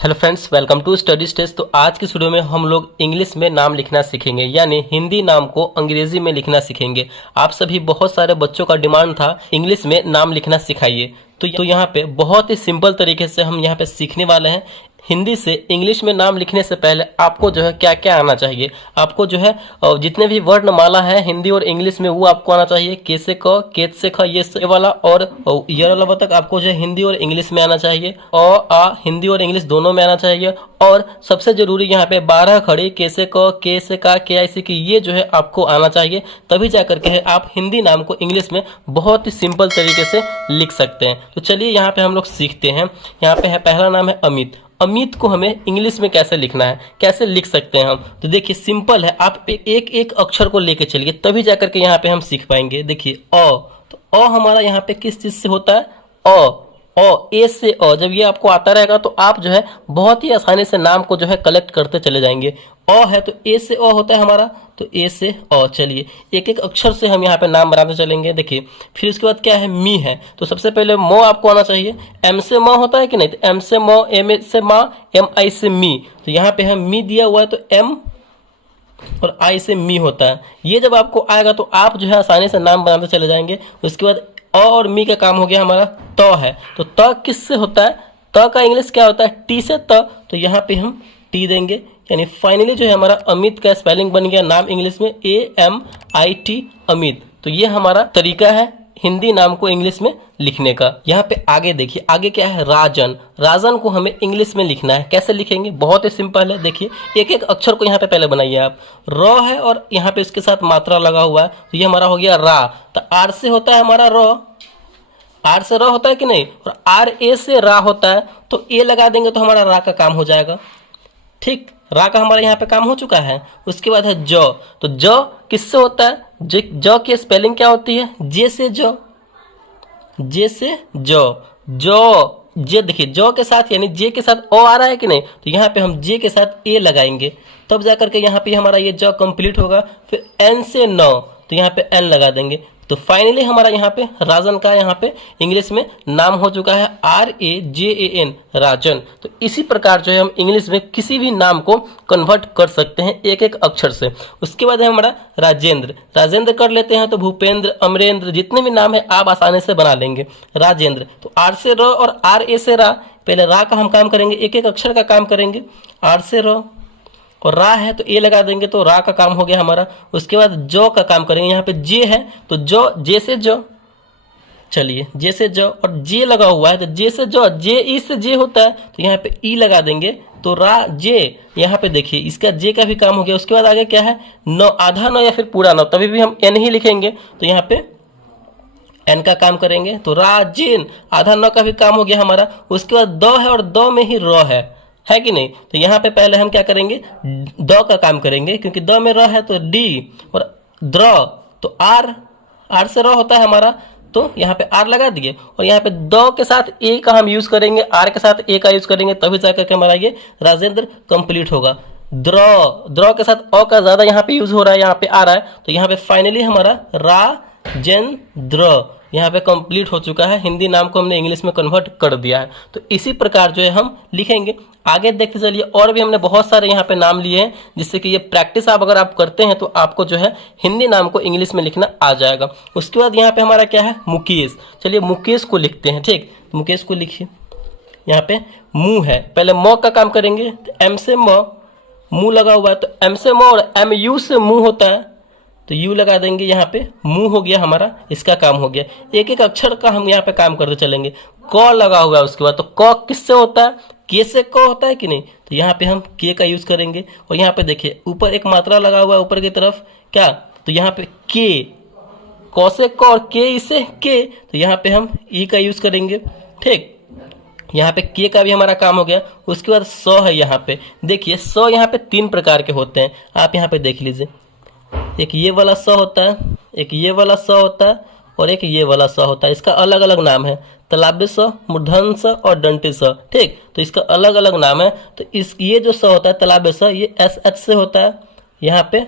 Hello friends, welcome to study stage. तो आज की वीडियो में हम लोग इंग्लिश में नाम लिखना सीखेंगे, यानी हिंदी नाम को अंग्रेजी में लिखना सीखेंगे। आप सभी बहुत सारे बच्चों का डिमांड था इंग्लिश में नाम लिखना सिखाइए, तो यहाँ पे बहुत ही सिंपल तरीके से हम यहाँ पे सीखने वाले हैं। हिंदी से इंग्लिश में नाम लिखने से पहले आपको जो है क्या क्या आना चाहिए, आपको जो है जितने भी वर्णमाला है हिंदी और इंग्लिश में वो आपको आना चाहिए। के से क, केत से ख, ये वाला और ये वाला तक आपको जो है हिंदी और इंग्लिश में आना चाहिए। आ हिंदी और इंग्लिश दोनों में आना चाहिए। और सबसे जरूरी यहाँ पे 12 खड़ी के से क, के से का, के आई सी की, ये जो है आपको आना चाहिए। तभी जाकर के है आप हिंदी नाम को इंग्लिश में बहुत ही सिंपल तरीके से लिख सकते हैं। तो चलिए यहाँ पे हम लोग सीखते हैं। यहाँ पे है पहला नाम है अमित। अमित को हमें इंग्लिश में कैसे लिखना है, कैसे लिख सकते हैं हम, तो देखिए सिंपल है। आप एक एक अक्षर को लेके चलिए, तभी जाकर के यहाँ पे हम सीख पाएंगे। देखिए तो अ हमारा यहाँ पे किस चीज से होता है, ए से अ। जब ये आपको आता रहेगा तो आप जो है बहुत ही आसानी से नाम को जो है कलेक्ट करते चले जाएंगे। अ है तो ए से अ होता है हमारा, तो ए से अ। चलिए एक एक अक्षर से हम यहाँ पे नाम बनाते चलेंगे। देखिए फिर उसके बाद क्या है, मी है, तो सबसे पहले मो आपको आना चाहिए। एम से म होता है कि नहीं, तो एम से म, एम से मा, एम आई से मी। तो यहाँ पे हम मी दिया हुआ है, तो एम और आई से मी होता है। ये जब आपको आएगा तो आप जो है आसानी से नाम बनाते चले जाएंगे। उसके बाद अ और मी का काम हो गया हमारा। त है, तो त किससे होता है, त का इंग्लिश क्या होता है, टी से त, तो यहाँ पे हम टी देंगे। यानी फाइनली जो है हमारा अमित का स्पेलिंग बन गया नाम इंग्लिश में AMIT, अमित। तो ये हमारा तरीका है हिंदी नाम को इंग्लिश में लिखने का। यहाँ पे आगे देखिए, आगे क्या है, राजन। राजन को हमें इंग्लिश में लिखना है, कैसे लिखेंगे, बहुत ही सिंपल है। देखिए एक एक अक्षर को यहाँ पे पहले बनाइए आप। र है और यहाँ पे इसके साथ मात्रा लगा हुआ है, तो ये हमारा हो गया रा। तो आर से होता है हमारा र, आर से र होता है कि नहीं, और आर ए से रा होता है, तो ए लगा देंगे तो हमारा रा का काम हो जाएगा। ठीक, रा का हमारा यहाँ पे काम हो चुका है। उसके बाद है ज, तो ज किससे होता है, ज की स्पेलिंग क्या होती है, जे से ज, जे से जो जे। देखिए जो के साथ यानी जे के साथ ओ आ रहा है कि नहीं, तो यहाँ पे हम जे के साथ ए लगाएंगे, तब जाकर के यहाँ पे हमारा ये ज कंप्लीट होगा। फिर एन से नौ, तो यहाँ पे एन लगा देंगे। तो फाइनली हमारा यहाँ पे राजन का यहाँ पे इंग्लिश में नाम हो चुका है RAJAN, राजन। तो इसी प्रकार जो है हम इंग्लिश में किसी भी नाम को कन्वर्ट कर सकते हैं एक एक अक्षर से। उसके बाद है हमारा राजेंद्र। राजेंद्र कर लेते हैं तो भूपेंद्र, अमरेंद्र, जितने भी नाम है आप आसानी से बना लेंगे। राजेंद्र, तो आर से र और आर ए से रा, पहले रा का हम काम करेंगे, एक एक अक्षर का काम करेंगे। आर से र और रा है तो ए लगा देंगे, तो रा का काम हो गया हमारा। उसके बाद जो का काम करेंगे, यहाँ पे जे है तो जो, जे से जो। चलिए जे से जो, और जे लगा हुआ है तो जे से जो, जे ई से जे होता है, तो यहाँ पे ई लगा देंगे, तो रा जे। यहाँ पे देखिए इसका जे का भी काम हो गया। उसके बाद आगे क्या है, नौ, आधा नौ या फिर पूरा नौ, तभी भी हम एन ही लिखेंगे, तो यहाँ पे एन का काम करेंगे, तो राजेन, आधा नौ का भी काम हो गया हमारा। उसके बाद दो है और दो में ही र है कि नहीं, तो यहाँ पे पहले हम क्या करेंगे, द का काम करेंगे, क्योंकि द में र है तो डी, और द्र तो आर, आर से र होता है हमारा, तो यहाँ पे आर लगा दिए। और यहाँ पे द के साथ ए का हम यूज करेंगे, आर के साथ ए का यूज करेंगे, तभी जाकर के हमारा ये राजेंद्र कंप्लीट होगा। द्र के साथ अ का ज्यादा यहाँ पे यूज हो रहा है, यहाँ पे आ रहा है, तो यहाँ पे फाइनली हमारा राजेंद्र यहाँ पे कंप्लीट हो चुका है। हिंदी नाम को हमने इंग्लिश में कन्वर्ट कर दिया है। तो इसी प्रकार जो है हम लिखेंगे। आगे देखते चलिए, और भी हमने बहुत सारे यहाँ पे नाम लिए हैं, जिससे कि ये प्रैक्टिस अगर आप करते हैं तो आपको जो है हिंदी नाम को इंग्लिश में लिखना आ जाएगा। उसके बाद यहाँ पे हमारा क्या है, मुकेश। चलिए मुकेश को लिखते हैं। ठीक, मुकेश को लिखिए। यहाँ पे मुँह है, पहले म का काम करेंगे, तो एम से म, मुँह लगा हुआ है, तो एम से म, और एम यू से मुँह होता है, तो यू लगा देंगे। यहाँ पे मुंह हो गया हमारा, इसका काम हो गया। एक एक अक्षर का हम यहाँ पे काम करते चलेंगे। क लगा हुआ है, उसके बाद तो क किससे होता है, के से क होता है कि नहीं, तो यहाँ पे हम के का यूज करेंगे। और यहाँ पे देखिए ऊपर एक मात्रा लगा हुआ है ऊपर की तरफ, क्या, तो यहाँ पे के, क से क और के ई से के, तो यहाँ पे हम ई का यूज करेंगे। ठीक, यहाँ पे के का भी हमारा काम हो गया। उसके बाद स है, यहाँ पे देखिए स यहाँ पे 3 प्रकार के होते हैं, आप यहाँ पे देख लीजिए। एक ये वाला स होता है, एक ये वाला स होता है, और एक ये वाला स होता है। इसका अलग अलग नाम है, तालाबी स, मूर्धन्य स और दंती स। ठीक, तो इसका अलग अलग नाम है। तो इस ये जो स होता है तालाबी स, ये SH से होता है। यहाँ पे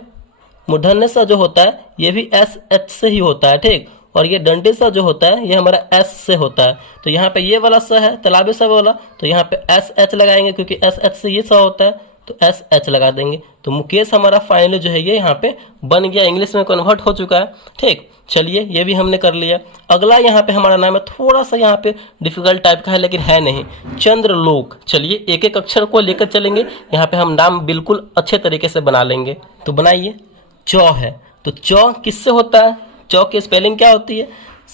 मूर्धन्य स जो होता है ये भी SH से ही होता है। ठीक, और ये दंडी स जो होता है ये हमारा एस से होता है। तो यहाँ पे ये वाला स है तालाबे स वाला, तो यहाँ पे एस एच लगाएंगे क्योंकि एस एच से ये स होता है, तो एस एच लगा देंगे। तो मुकेश हमारा फाइनली जो है ये यहाँ पे बन गया, इंग्लिश में कन्वर्ट हो चुका है। ठीक, चलिए ये भी हमने कर लिया। अगला यहाँ पे हमारा नाम है, थोड़ा सा यहाँ पे डिफिकल्ट टाइप का है लेकिन है नहीं, चंद्रलोक। चलिए एक एक अक्षर को लेकर चलेंगे, यहाँ पे हम नाम बिल्कुल अच्छे तरीके से बना लेंगे। तो बनाइए, चौ है तो चौ किससे होता है, चौ की स्पेलिंग क्या होती है,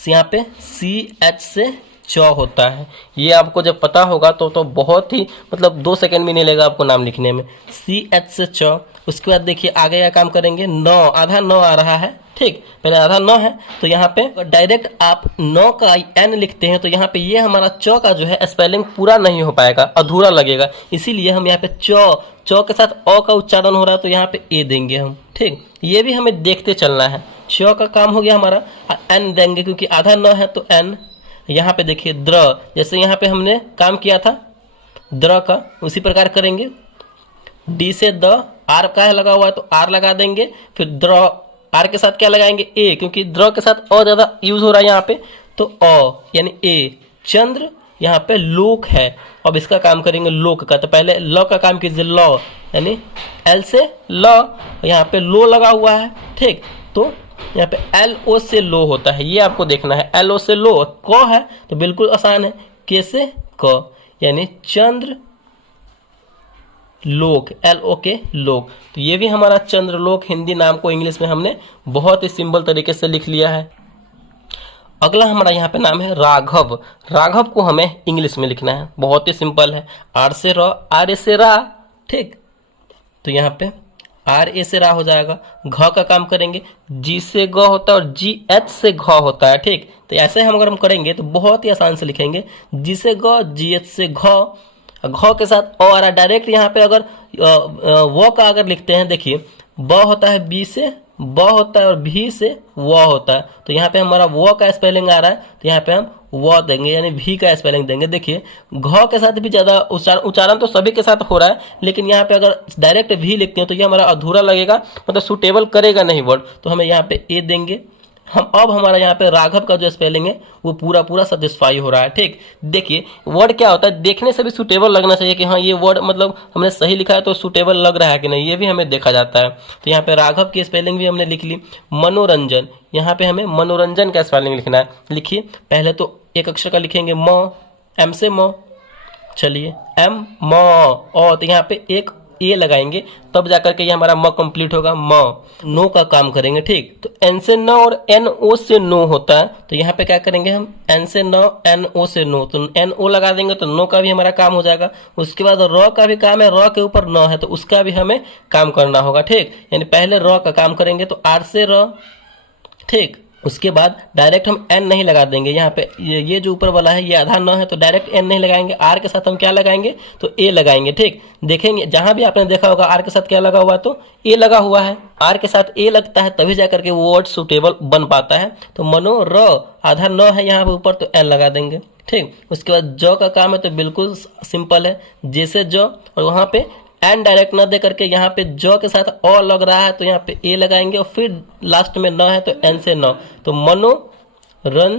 यहाँ पे सी एच से चौ होता है। ये आपको जब पता होगा तो बहुत ही मतलब 2 सेकंड भी नहीं लगेगा आपको नाम लिखने में, सी एच से चौ। उसके बाद देखिए आगे क्या काम करेंगे, नौ, आधा नौ आ रहा है। ठीक, पहले आधा नौ है तो यहाँ पे डायरेक्ट आप नौ का एन लिखते हैं तो यहाँ पे ये हमारा चौ का जो है स्पेलिंग पूरा नहीं हो पाएगा, अधूरा लगेगा। इसीलिए हम यहाँ पे चौ के साथ अ का उच्चारण हो रहा है तो यहाँ पे ए देंगे हम। ठीक, ये भी हमें देखते चलना है। चौ का काम हो गया हमारा, एन देंगे क्योंकि आधा नौ है तो एन। यहाँ पे देखिए द्र, जैसे यहाँ पे हमने काम किया था द्र का, उसी प्रकार करेंगे। डी से द, आर का लगा हुआ है तो आर लगा देंगे, फिर द्र, आर के साथ क्या लगाएंगे ए, क्योंकि द्र के साथ अ ज्यादा यूज हो रहा है यहाँ पे, तो अ यानी ए। चंद्र यहाँ पे लोक है, अब इसका काम करेंगे लोक का, तो पहले ल का काम कीजिए, ल यानी एल से ल, यहाँ पे लो लगा हुआ है। ठीक, तो यहाँ पे एल ओ से लो होता है, ये आपको देखना है। एल ओ से लो, क है तो बिल्कुल आसान है, के से क यानी चंद्र लोक, एल ओ के लोक। तो ये भी हमारा चंद्रलोक हिंदी नाम को इंग्लिश में हमने बहुत ही सिंपल तरीके से लिख लिया है। अगला हमारा यहाँ पे नाम है राघव। राघव को हमें इंग्लिश में लिखना है, बहुत ही सिंपल है, आर से र, आर ए से रा। ठीक, तो यहाँ पे आर ए से रा हो जाएगा। घ का काम करेंगे, जी से ग होता है और जी एच से घ होता है। ठीक, तो ऐसे हम अगर हम करेंगे तो बहुत ही आसान से लिखेंगे, जी से ग, जी एच से घ, घ के साथ अ आ रहा डायरेक्ट। यहाँ पे अगर व का अगर लिखते हैं, देखिए ब होता है बी से, ब होता है और भी से व होता है, तो यहाँ पे हमारा व का स्पेलिंग आ रहा है तो यहाँ पे हम व देंगे यानी भी का स्पेलिंग देंगे। देखिए घ के साथ भी ज्यादा उच्चारण तो सभी के साथ हो रहा है, लेकिन यहाँ पे अगर डायरेक्ट भी लिखते हैं तो ये हमारा अधूरा लगेगा, मतलब सुटेबल करेगा नहीं वर्ड, तो हमें यहाँ पे ए देंगे हम। अब हमारा यहाँ पे राघव का जो स्पेलिंग है वो पूरा पूरा सेटिस्फाई हो रहा है। ठीक, देखिए वर्ड क्या होता है, देखने से भी सुटेबल लगना चाहिए कि हाँ ये वर्ड मतलब हमने सही लिखा है तो सुटेबल लग रहा है कि नहीं, ये भी हमें देखा जाता है। तो यहाँ पे राघव की स्पेलिंग भी हमने लिख ली। मनोरंजन, यहाँ पे हमें मनोरंजन का स्पेलिंग लिखना है। लिखिए, पहले तो एक अक्षर का लिखेंगे म, एम से म, चलिए एम म ओ, तो यहाँ पे एक ए लगाएंगे तब जाकर के ये हमारा म कंप्लीट होगा, म। नो का काम करेंगे। ठीक, तो एन से न और एन ओ से नो होता है, तो यहाँ पे क्या करेंगे हम, एन से न, एन ओ से नो, तो एन ओ लगा देंगे तो नो का भी हमारा काम हो जाएगा। उसके बाद र का भी काम है, र के ऊपर न है तो उसका भी हमें काम करना होगा। ठीक, यानी पहले र का काम करेंगे तो आर से र। ठीक, उसके बाद डायरेक्ट हम एन नहीं लगा देंगे, यहाँ पे ये जो ऊपर वाला है ये आधा न है तो डायरेक्ट एन नहीं लगाएंगे, आर के साथ हम क्या लगाएंगे तो ए लगाएंगे। ठीक, देखेंगे जहां भी आपने देखा होगा आर के साथ क्या लगा हुआ है तो ए लगा हुआ है, आर के साथ ए लगता है तभी जाकर के वो वर्ड सुटेबल बन पाता है। तो मनो र, आधा न है यहाँ पे ऊपर तो एन लगा देंगे। ठीक, उसके बाद ज का काम है तो बिल्कुल सिंपल है, जैसे ज, और वहां पे एन डायरेक्ट न दे करके यहाँ पे ज के साथ अ लग रहा है तो यहाँ पे ए लगाएंगे और फिर लास्ट में न है तो एन से न, तो मनोरंजन।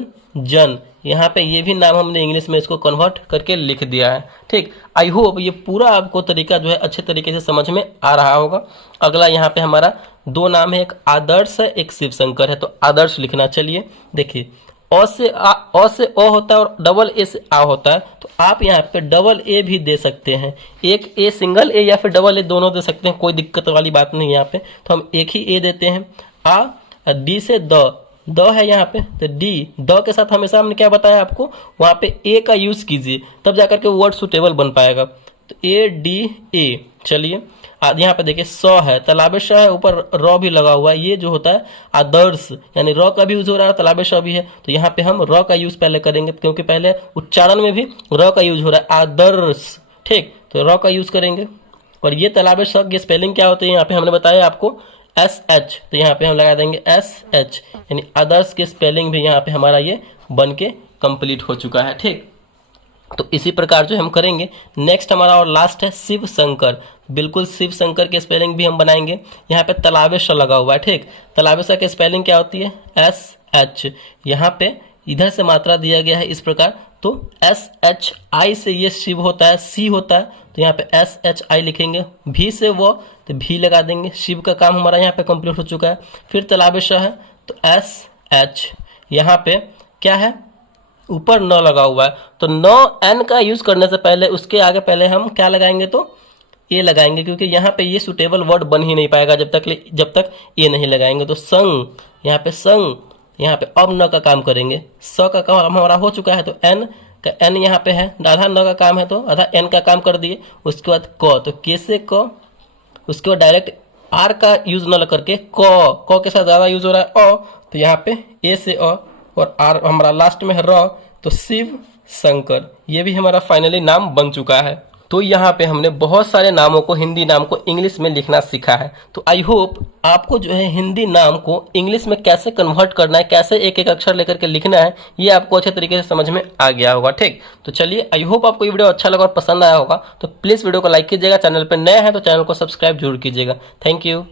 यहाँ पे ये भी नाम हमने इंग्लिश में इसको कन्वर्ट करके लिख दिया है। ठीक, आई होप ये पूरा आपको तरीका जो है अच्छे तरीके से समझ में आ रहा होगा। अगला यहाँ पे हमारा 2 नाम है, एक आदर्श है एक शिव शंकर है, तो आदर्श लिखना। चलिए देखिए, अ से अ होता है और डबल ए से आ होता है, तो आप यहाँ पे डबल ए भी दे सकते हैं, एक ए सिंगल ए या फिर डबल ए दोनों दे सकते हैं, कोई दिक्कत वाली बात नहीं है यहाँ पे। तो हम एक ही ए देते हैं। आ, डी से द है यहाँ पे, तो डी, द के साथ हमेशा हमने क्या बताया आपको, वहाँ पे ए का यूज कीजिए तब जाकर के वर्ड सुटेबल बन पाएगा। तो ए डी ए। चलिए यहाँ पे देखिए स है, तालाबे श है, ऊपर र भी लगा हुआ है, ये जो होता है आदर्श, यानी र का भी यूज हो रहा है, तालाबे श भी है, तो यहाँ पे हम र का यूज पहले करेंगे क्योंकि पहले उच्चारण में भी र का यूज हो रहा है, आदर्श। ठीक, तो र का यूज करेंगे। और ये तालाबे श की स्पेलिंग क्या होती है यहाँ पे हमने बताया आपको, एस एच, तो यहाँ पे हम लगा देंगे एस एच, यानी आदर्श की स्पेलिंग भी यहाँ पे हमारा ये बन के कंप्लीट हो चुका है। ठीक, तो इसी प्रकार जो हम करेंगे। नेक्स्ट हमारा और लास्ट है शिव शंकर। बिल्कुल शिव शंकर के स्पेलिंग भी हम बनाएंगे। यहाँ पे तालाबे श लगा हुआ है। ठीक, तालाबे श की स्पेलिंग क्या होती है, एस एच। यहाँ पे इधर से मात्रा दिया गया है इस प्रकार, तो एस एच आई से ये शिव होता है, सी होता है, तो यहाँ पे एस एच आई लिखेंगे। भी से वो, तो भी लगा देंगे। शिव का काम हमारा यहाँ पे कंप्लीट हो चुका है। फिर तालाब शाह है, तो एस एच। यहाँ पे क्या है, ऊपर न लगा हुआ है, तो न एन का यूज करने से पहले उसके आगे पहले हम क्या लगाएंगे, तो ए लगाएंगे, क्योंकि यहाँ पे ये सुटेबल वर्ड बन ही नहीं पाएगा जब तक ए नहीं लगाएंगे। तो संग, यहाँ पे संग, यहाँ पे अब न का काम करेंगे। स का काम हमारा हो चुका है, तो एन का एन यहाँ पे है, आधा न का काम है तो आधा एन का काम कर दिए। उसके बाद क, तो के से क, उसके बाद डायरेक्ट आर का यूज न करके क के साथ ज़्यादा यूज हो रहा है अ, तो यहाँ पे ए से अ, और आर हमारा लास्ट में है र, तो शिव शंकर। ये भी हमारा फाइनली नाम बन चुका है। तो यहाँ पे हमने बहुत सारे नामों को, हिंदी नाम को इंग्लिश में लिखना सीखा है। तो आई होप आपको जो है हिंदी नाम को इंग्लिश में कैसे कन्वर्ट करना है, कैसे एक एक अक्षर लेकर के लिखना है, ये आपको अच्छे तरीके से समझ में आ गया होगा। ठीक, तो चलिए, आई होप आपको ये वीडियो अच्छा लगा और पसंद आया होगा। तो प्लीज़ वीडियो को लाइक कीजिएगा, चैनल पर नए हैं तो चैनल को सब्सक्राइब जरूर कीजिएगा। Thank you.